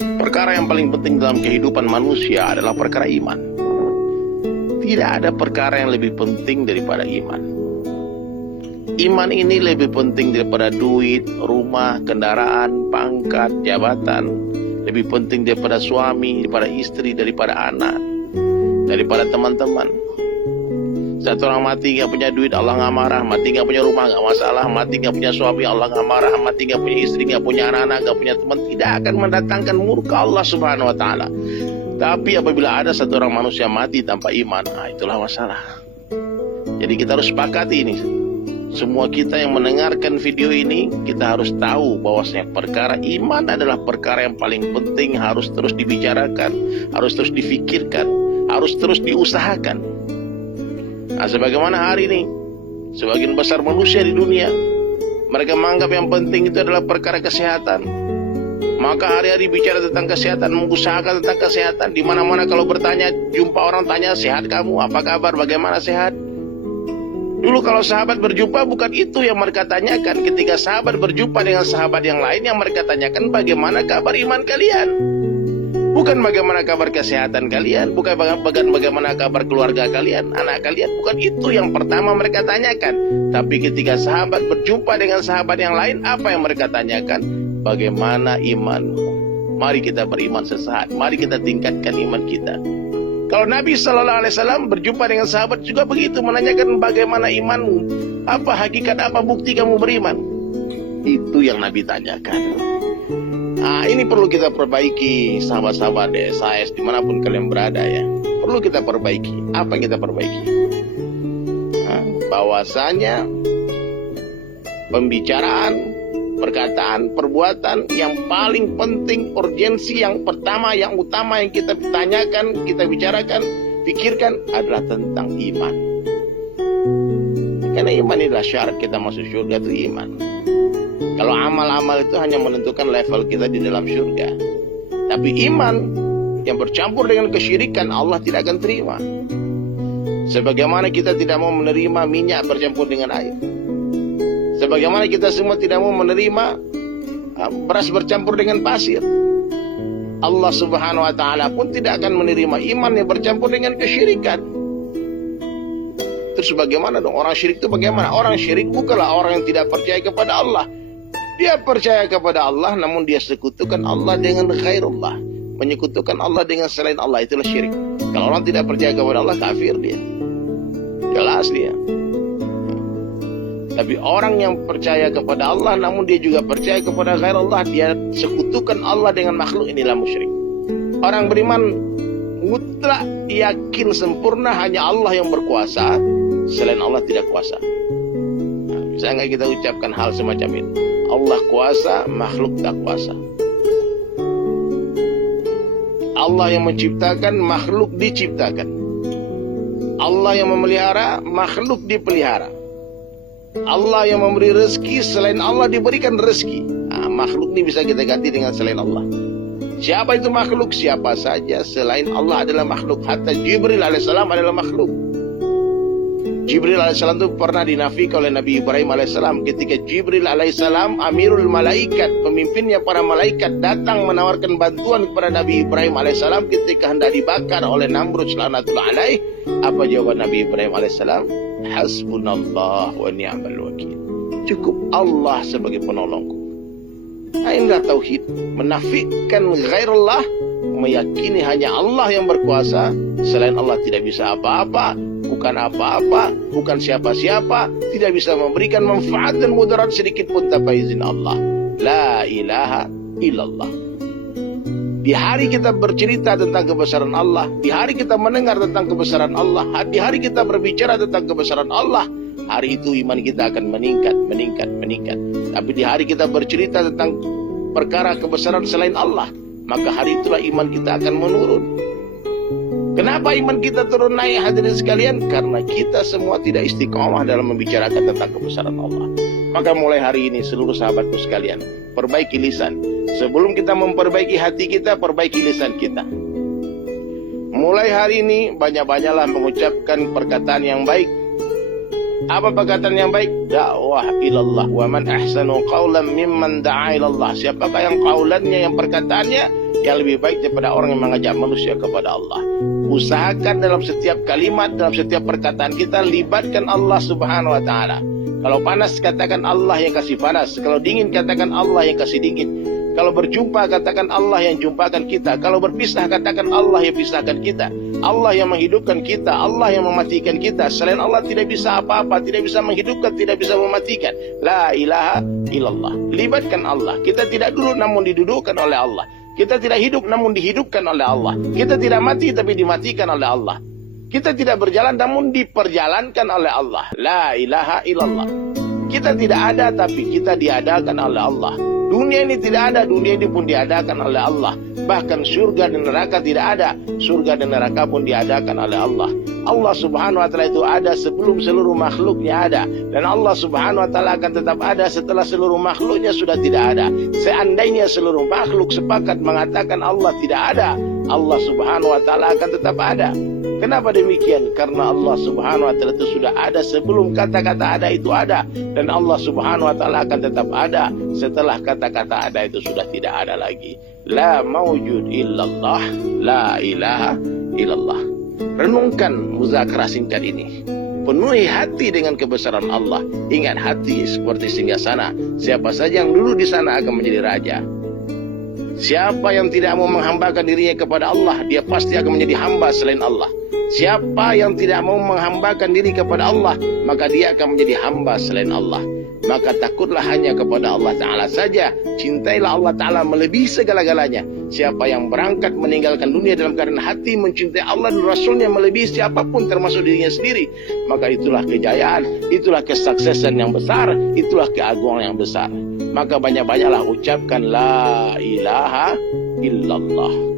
Perkara yang paling penting dalam kehidupan manusia adalah perkara iman. Tidak ada perkara yang lebih penting daripada iman. Iman ini lebih penting daripada duit, rumah, kendaraan, pangkat, jabatan. Lebih penting daripada suami, daripada istri, daripada anak, daripada teman-teman. Satu orang mati gak punya duit, Allah gak marah. Mati gak punya rumah, gak masalah. Mati gak punya suami, Allah gak marah. Mati gak punya istri, gak punya anak-anak, gak punya teman, tidak akan mendatangkan murka Allah subhanahu wa ta'ala. Tapi apabila ada satu orang manusia mati tanpa iman, itulah masalah. Jadi kita harus sepakati ini. Semua kita yang mendengarkan video ini, kita harus tahu bahwasanya perkara iman adalah perkara yang paling penting, harus terus dibicarakan, harus terus difikirkan, harus terus diusahakan. Nah, sebagaimana hari ini sebagian besar manusia di dunia, mereka menganggap yang penting itu adalah perkara kesehatan. Maka hari-hari bicara tentang kesehatan, mengusahakan tentang kesehatan. Di mana-mana kalau bertanya, jumpa orang tanya, sehat kamu, apa kabar, bagaimana sehat? Dulu kalau sahabat berjumpa, bukan itu yang mereka tanyakan. Ketika sahabat berjumpa dengan sahabat yang lain, yang mereka tanyakan bagaimana kabar iman kalian. Bukan bagaimana kabar kesehatan kalian, bukan bagaimana kabar keluarga kalian, anak kalian. Bukan itu yang pertama mereka tanyakan. Tapi ketika sahabat berjumpa dengan sahabat yang lain, apa yang mereka tanyakan? Bagaimana imanmu? Mari kita beriman sesaat. Mari kita tingkatkan iman kita. Kalau Nabi SAW berjumpa dengan sahabat juga begitu, menanyakan bagaimana imanmu, apa hakikat, apa bukti kamu beriman. Itu yang Nabi tanyakan. Nah, ini perlu kita perbaiki, sahabat-sahabat SAS dimanapun kalian berada ya. Perlu kita perbaiki. Apa yang kita perbaiki? Nah, bahwasanya pembicaraan, perkataan, perbuatan yang paling penting, urgensi yang pertama, yang utama yang kita tanyakan, kita bicarakan, pikirkan adalah tentang iman. Karena iman adalah syarat kita masuk surga, itu iman. Kalau amal-amal itu hanya menentukan level kita di dalam surga. Tapi iman yang bercampur dengan kesyirikan, Allah tidak akan terima. Sebagaimana kita tidak mau menerima minyak bercampur dengan air. Sebagaimana kita semua tidak mau menerima beras bercampur dengan pasir. Allah subhanahu wa ta'ala pun tidak akan menerima iman yang bercampur dengan kesyirikan. Terus bagaimana dong orang syirik itu bagaimana? Orang syirik bukanlah orang yang tidak percaya kepada Allah. Dia percaya kepada Allah, namun dia sekutukan Allah dengan ghairullah. Menyekutukan Allah dengan selain Allah, itulah syirik. Kalau orang tidak percaya kepada Allah, kafir dia. Jelas dia. Tapi orang yang percaya kepada Allah, namun dia juga percaya kepada ghairullah, dia sekutukan Allah dengan makhluk, inilah musyrik. Orang beriman mutlak yakin sempurna hanya Allah yang berkuasa, selain Allah tidak kuasa. Nah, bisa nggak kita ucapkan hal semacam itu? Allah kuasa, makhluk tak kuasa. Allah yang menciptakan, makhluk diciptakan. Allah yang memelihara, makhluk dipelihara. Allah yang memberi rezeki, selain Allah diberikan rezeki. Nah, makhluk ini bisa kita ganti dengan selain Allah. Siapa itu makhluk? Siapa saja selain Allah adalah makhluk. Hatta Jibril alaihissalam adalah makhluk. Jibril alaihissalam itu pernah dinafikan oleh Nabi Ibrahim alaihissalam. Ketika Jibril alaihissalam, amirul malaikat, pemimpinnya para malaikat, datang menawarkan bantuan kepada Nabi Ibrahim alaihissalam ketika hendak dibakar oleh Namrud laknatullah alaih. Apa jawaban Nabi Ibrahim alaihissalam? Hasbunallah wa ni'mal wakil. Cukup Allah sebagai penolongku. Nah, inilah tauhid. Menafikan ghairullah, meyakini hanya Allah yang berkuasa, selain Allah tidak bisa apa-apa, bukan apa-apa, bukan siapa-siapa, tidak bisa memberikan manfaat dan mudarat sedikit pun tanpa izin Allah. La ilaha illallah. Di hari kita bercerita tentang kebesaran Allah, di hari kita mendengar tentang kebesaran Allah, di hari kita berbicara tentang kebesaran Allah, hari itu iman kita akan meningkat. Tapi di hari kita bercerita tentang perkara kebesaran selain Allah, maka hari itulah iman kita akan menurun. Kenapa iman kita turun naik, hadirin sekalian? Karena kita semua tidak istiqomah dalam membicarakan tentang kebesaran Allah. Maka mulai hari ini seluruh sahabatku sekalian, perbaiki lisan. Sebelum kita memperbaiki hati kita, perbaiki lisan kita. Mulai hari ini banyak-banyaklah mengucapkan perkataan yang baik. Apa perkataan yang baik? Dakwah ilallah. Wa man ahsanu qawlan mimman da'a ilallah. Siapakah yang qaulannya, yang perkataannya yang lebih baik daripada orang yang mengajak manusia kepada Allah. Usahakan dalam setiap kalimat, dalam setiap perkataan kita, libatkan Allah Subhanahu wa Ta'ala. Kalau panas, katakan Allah yang kasih panas. Kalau dingin, katakan Allah yang kasih dingin. Kalau berjumpa, katakan Allah yang jumpakan kita. Kalau berpisah, katakan Allah yang pisahkan kita. Allah yang menghidupkan kita, Allah yang mematikan kita. Selain Allah tidak bisa apa-apa, tidak bisa menghidupkan, tidak bisa mematikan. La ilaha illallah. Libatkan Allah. Kita tidak duduk namun didudukkan oleh Allah. Kita tidak hidup namun dihidupkan oleh Allah. Kita tidak mati tapi dimatikan oleh Allah. Kita tidak berjalan namun diperjalankan oleh Allah. La ilaha illallah. Kita tidak ada tapi kita diadakan oleh Allah. Dunia ini tidak ada, dunia ini pun diadakan oleh Allah. Bahkan surga dan neraka tidak ada, surga dan neraka pun diadakan oleh Allah. Allah Subhanahu wa Ta'ala itu ada sebelum seluruh makhluknya ada. Dan Allah Subhanahu wa Ta'ala akan tetap ada setelah seluruh makhluknya sudah tidak ada. Seandainya seluruh makhluk sepakat mengatakan Allah tidak ada, Allah Subhanahu wa Ta'ala akan tetap ada. Kenapa demikian? Karena Allah Subhanahu wa Ta'ala itu sudah ada sebelum kata-kata ada itu ada. Dan Allah Subhanahu wa Ta'ala akan tetap ada setelah kata-kata ada itu sudah tidak ada lagi. La mawjud illallah, la ilaha illallah. Renungkan muzakarah singkat ini. Penuhi hati dengan kebesaran Allah. Ingat, hati seperti singgasana. Siapa saja yang duduk di sana akan menjadi raja. Siapa yang tidak mau menghambakan dirinya kepada Allah, dia pasti akan menjadi hamba selain Allah. Siapa yang tidak mau menghambakan diri kepada Allah, maka dia akan menjadi hamba selain Allah. Maka takutlah hanya kepada Allah Ta'ala saja. Cintailah Allah Ta'ala melebihi segala-galanya. Siapa yang berangkat meninggalkan dunia dalam keadaan hati mencintai Allah dan Rasulnya melebihi siapapun termasuk dirinya sendiri, maka itulah kejayaan, itulah kesuksesan yang besar, itulah keagungan yang besar. Maka banyak-banyaklah ucapkan la ilaha illallah.